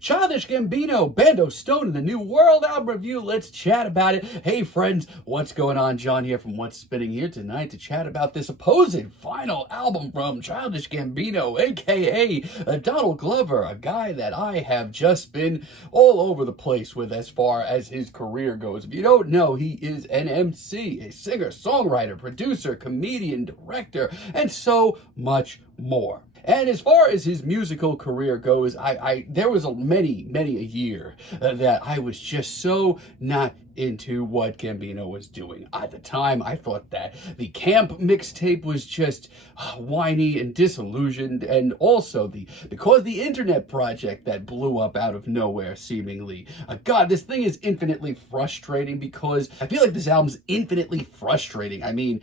Childish Gambino, Bando, Stone in the New World album review. Let's chat about it. Hey friends, what's going on? John here from What's Spinning here tonight to chat about this supposed final album from Childish Gambino, aka Donald Glover, a guy that I have just been all over the place with as far as his career goes. If you don't know, he is an MC, a singer, songwriter, producer, comedian, director, and so much more. And as far as his musical career goes, there was many a year that I was just so not into what Gambino was doing. At the time, I thought that the Camp mixtape was just whiny and disillusioned, and also because the internet project that blew up out of nowhere, seemingly. God, this thing is infinitely frustrating because I feel like this album's infinitely frustrating. I mean,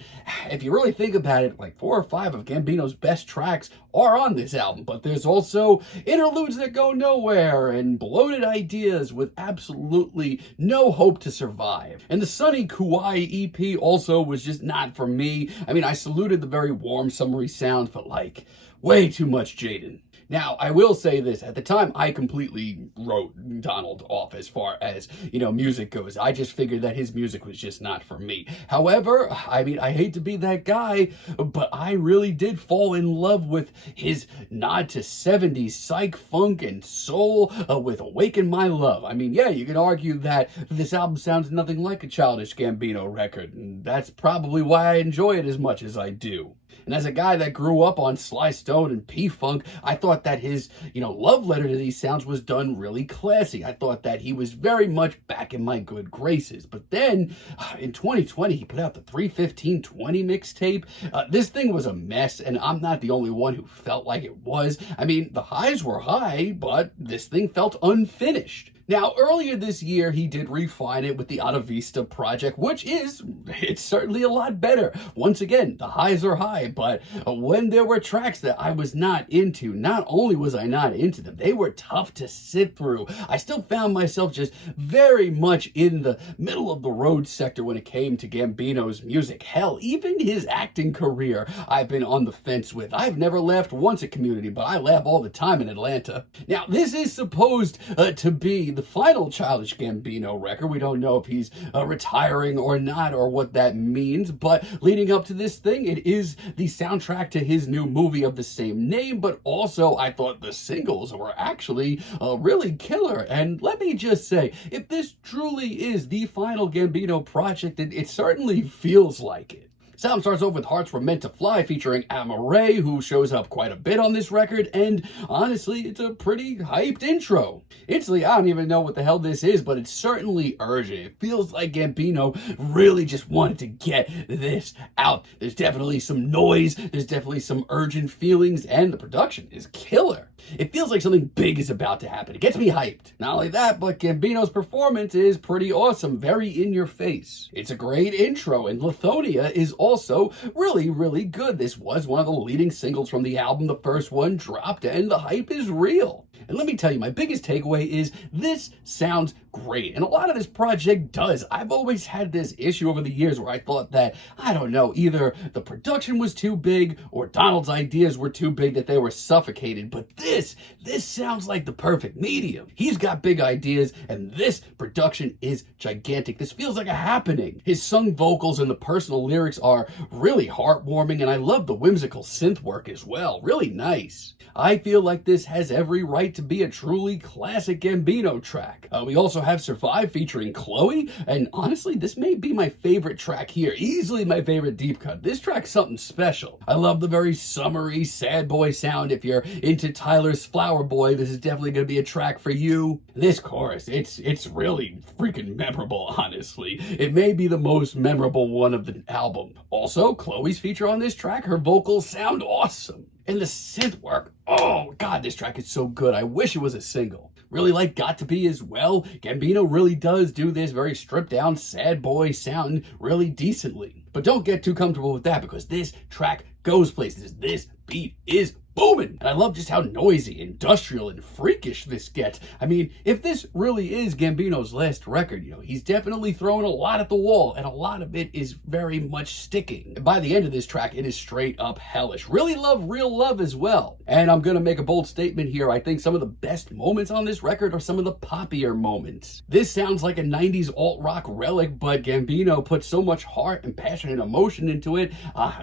if you really think about it, like 4 or 5 of Gambino's best tracks are on this album, but there's also interludes that go nowhere and bloated ideas with absolutely no hope to survive. And the Sunny Kauai EP also was just not for me. I mean, I saluted the very warm summery sounds, but like way too much Jaden. Now, I will say this, at the time, I completely wrote Donald off as far as, music goes. I just figured that his music was just not for me. However, I mean, I hate to be that guy, but I really did fall in love with his nod to 70s psych, funk, and soul with Awaken My Love. I mean, yeah, you can argue that this album sounds nothing like a Childish Gambino record, and that's probably why I enjoy it as much as I do. And as a guy that grew up on Sly Stone and P-Funk, I thought that his, love letter to these sounds was done really classy. I thought that he was very much back in my good graces. But then, in 2020, he put out the 315-20 mixtape. This thing was a mess, and I'm not the only one who felt like it was. I mean, the highs were high, but this thing felt unfinished. Now, earlier this year, he did refine it with the Alta Vista project, it's certainly a lot better. Once again, the highs are high, but when there were tracks that I was not into, not only was I not into them, they were tough to sit through. I still found myself just very much in the middle of the road sector when it came to Gambino's music. Hell, even his acting career, I've been on the fence with. I've never laughed once at Community, but I laugh all the time in Atlanta. Now, this is supposed to be the final Childish Gambino record. We don't know if he's retiring or not or what that means, but leading up to this thing, it is the soundtrack to his new movie of the same name, but also I thought the singles were actually really killer. And let me just say, if this truly is the final Gambino project, it certainly feels like it. This album starts off with Hearts Were Meant to Fly featuring Amaray, who shows up quite a bit on this record, and honestly, it's a pretty hyped intro. Instantly, I don't even know what the hell this is, but it's certainly urgent. It feels like Gambino really just wanted to get this out. There's definitely some noise, there's definitely some urgent feelings, and the production is killer. It feels like something big is about to happen. It gets me hyped. Not only that, but Gambino's performance is pretty awesome, very in your face. It's a great intro, and Lithonia is also really good. This was one of the leading singles from the album. The first one dropped, and the hype is real. And let me tell you, my biggest takeaway is this sounds great. And a lot of this project does. I've always had this issue over the years where I thought that, I don't know, either the production was too big or Donald's ideas were too big that they were suffocated. But this sounds like the perfect medium. He's got big ideas, and this production is gigantic. This feels like a happening. His sung vocals and the personal lyrics are really heartwarming, and I love the whimsical synth work as well. Really nice. I feel like this has every right to be a truly classic Gambino track. We also have Survive featuring Chloe, and honestly, this may be my favorite track here. Easily my favorite deep cut. This track's something special. I love the very summery, sad boy sound. If you're into Tyler's Flower Boy, this is definitely going to be a track for you. This chorus, it's really freaking memorable, honestly. It may be the most memorable one of the album. Also, Chloe's feature on this track, her vocals sound awesome. And the synth work, oh god, this track is so good. I wish it was a single. Really like Got to Be as well. Gambino really does do this very stripped down, sad boy sound really decently. But don't get too comfortable with that because this track goes places. This beat is booming. And I love just how noisy, industrial, and freakish this gets. I mean, if this really is Gambino's last record, he's definitely throwing a lot at the wall, and a lot of it is very much sticking. And by the end of this track, it is straight up hellish. Really love Real Love as well. And I'm gonna make a bold statement here. I think some of the best moments on this record are some of the poppier moments. This sounds like a 90s alt-rock relic, but Gambino put so much heart and passion and emotion into it.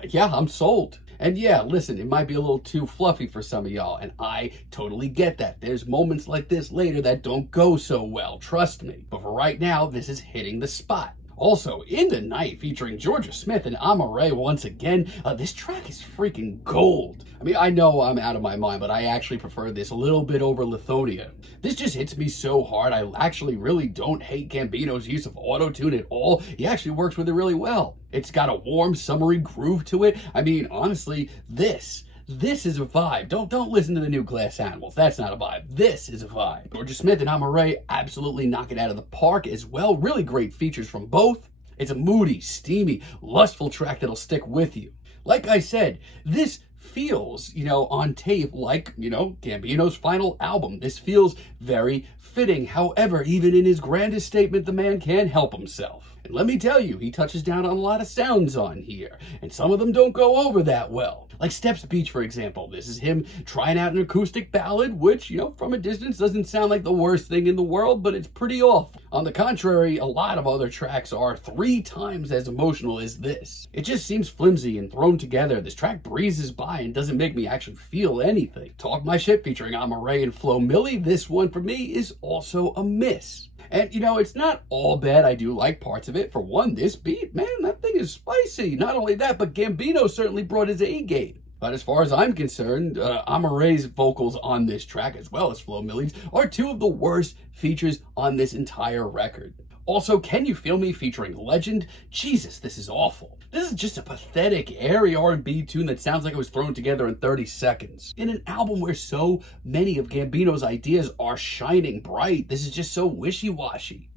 Yeah, I'm sold. And yeah, listen, it might be a little too fluffy for some of y'all, and I totally get that. There's moments like this later that don't go so well, trust me. But for right now, this is hitting the spot. Also, In the Night, featuring Georgia Smith and Amare once again, this track is freaking gold. I mean, I know I'm out of my mind, but I actually prefer this a little bit over Lithonia. This just hits me so hard. I actually really don't hate Gambino's use of auto-tune at all. He actually works with it really well. It's got a warm, summery groove to it. I mean, honestly, this is a vibe. Don't listen to the new Glass Animals. That's not a vibe. This is a vibe. Georgia Smith and Amare absolutely knock it out of the park as well. Really great features from both. It's a moody, steamy, lustful track that'll stick with you. Like I said, this feels, on tape like, Gambino's final album. This feels very fitting. However, even in his grandest statement, the man can't help himself. And let me tell you, he touches down on a lot of sounds on here, and some of them don't go over that well. Like Steps Beach, for example. This is him trying out an acoustic ballad, which, from a distance doesn't sound like the worst thing in the world, but it's pretty awful. On the contrary, a lot of other tracks are 3 times as emotional as this. It just seems flimsy and thrown together. This track breezes by and doesn't make me actually feel anything. Talk My Shit featuring Amare and Flo Milli. This one for me is also a miss. And, it's not all bad. I do like parts of it. For one, this beat, man, that thing is spicy. Not only that, but Gambino certainly brought his A game. But as far as I'm concerned, Amare's vocals on this track, as well as Flo Milli's, are 2 of the worst features on this entire record. Also, Can You Feel Me featuring Legend? Jesus, this is awful. This is just a pathetic, airy R&B tune that sounds like it was thrown together in 30 seconds. In an album where so many of Gambino's ideas are shining bright, this is just so wishy-washy.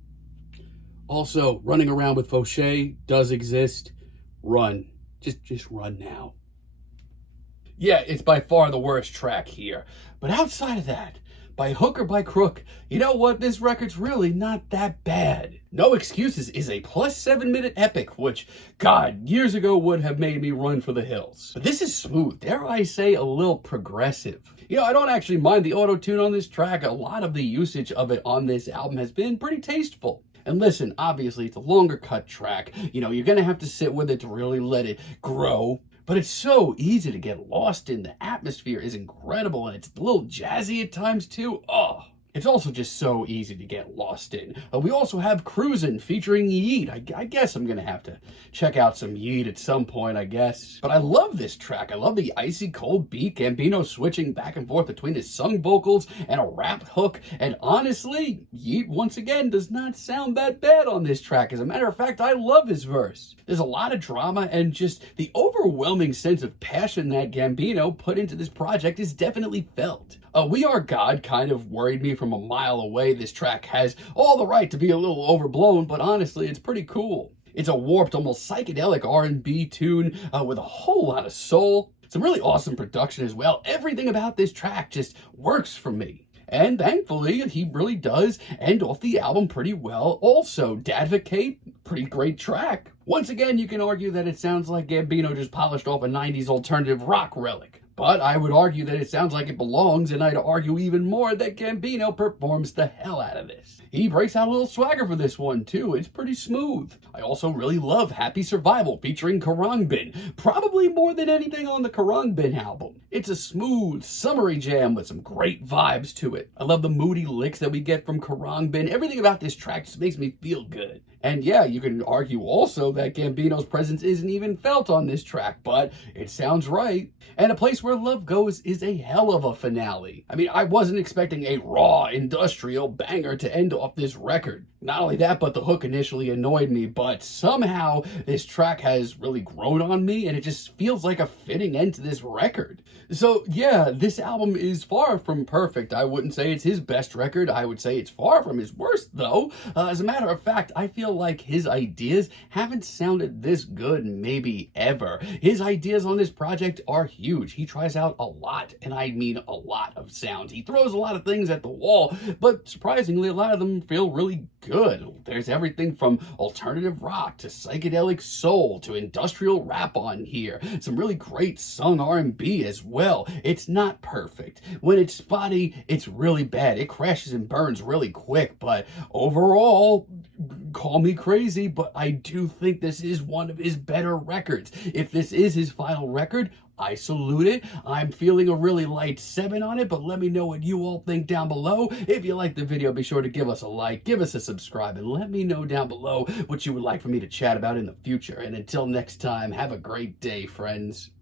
Also, Running Around with Fauché does exist. Run. Just run now. Yeah, it's by far the worst track here. But outside of that, by hook or by crook, you know what? This record's really not that bad. No Excuses is a plus 7-minute epic, which, God, years ago would have made me run for the hills. But this is smooth, dare I say a little progressive. I don't actually mind the auto-tune on this track. A lot of the usage of it on this album has been pretty tasteful. And listen, obviously it's a longer cut track. You're gonna have to sit with it to really let it grow. But it's so easy to get lost in. The atmosphere is incredible, and it's a little jazzy at times too. Oh, it's also just so easy to get lost in. We also have Cruisin' featuring Yeet. I guess I'm going to have to check out some Yeet at some point, I guess. But I love this track. I love the icy cold beat, Gambino switching back and forth between his sung vocals and a rap hook. And honestly, Yeet once again does not sound that bad on this track. As a matter of fact, I love his verse. There's a lot of drama, and just the overwhelming sense of passion that Gambino put into this project is definitely felt. We Are God kind of worried me from a mile away. This track has all the right to be a little overblown, but honestly, it's pretty cool. It's a warped, almost psychedelic R&B tune with a whole lot of soul. Some really awesome production as well. Everything about this track just works for me. And thankfully, he really does end off the album pretty well. Also, Dadvocate, pretty great track. Once again, you can argue that it sounds like Gambino just polished off a 90s alternative rock relic. But I would argue that it sounds like it belongs, and I'd argue even more that Gambino performs the hell out of this. He breaks out a little swagger for this one, too. It's pretty smooth. I also really love Happy Survival featuring Khruangbin, probably more than anything on the Khruangbin album. It's a smooth, summery jam with some great vibes to it. I love the moody licks that we get from Khruangbin. Everything about this track just makes me feel good. And yeah, you can argue also that Gambino's presence isn't even felt on this track, but it sounds right. And A Place Where Love Goes is a hell of a finale. I mean, I wasn't expecting a raw, industrial banger to end off this record. Not only that, but the hook initially annoyed me, but somehow this track has really grown on me, and it just feels like a fitting end to this record. So yeah, this album is far from perfect. I wouldn't say it's his best record. I would say it's far from his worst, though. As a matter of fact, I feel feel like his ideas haven't sounded this good maybe ever. His ideas on this project are huge. He tries out a lot, and I mean a lot of sounds. He throws a lot of things at the wall, but surprisingly, a lot of them feel really good. There's everything from alternative rock to psychedelic soul to industrial rap on here. Some really great sung R&B as well. It's not perfect. When it's spotty, it's really bad. It crashes and burns really quick, but overall, call me crazy, but I do think this is one of his better records. If this is his final record, I salute it. I'm feeling a really light 7 on it, but let me know what you all think down below. If you liked the video, be sure to give us a like, give us a subscribe, and let me know down below what you would like for me to chat about in the future. And until next time, have a great day, friends.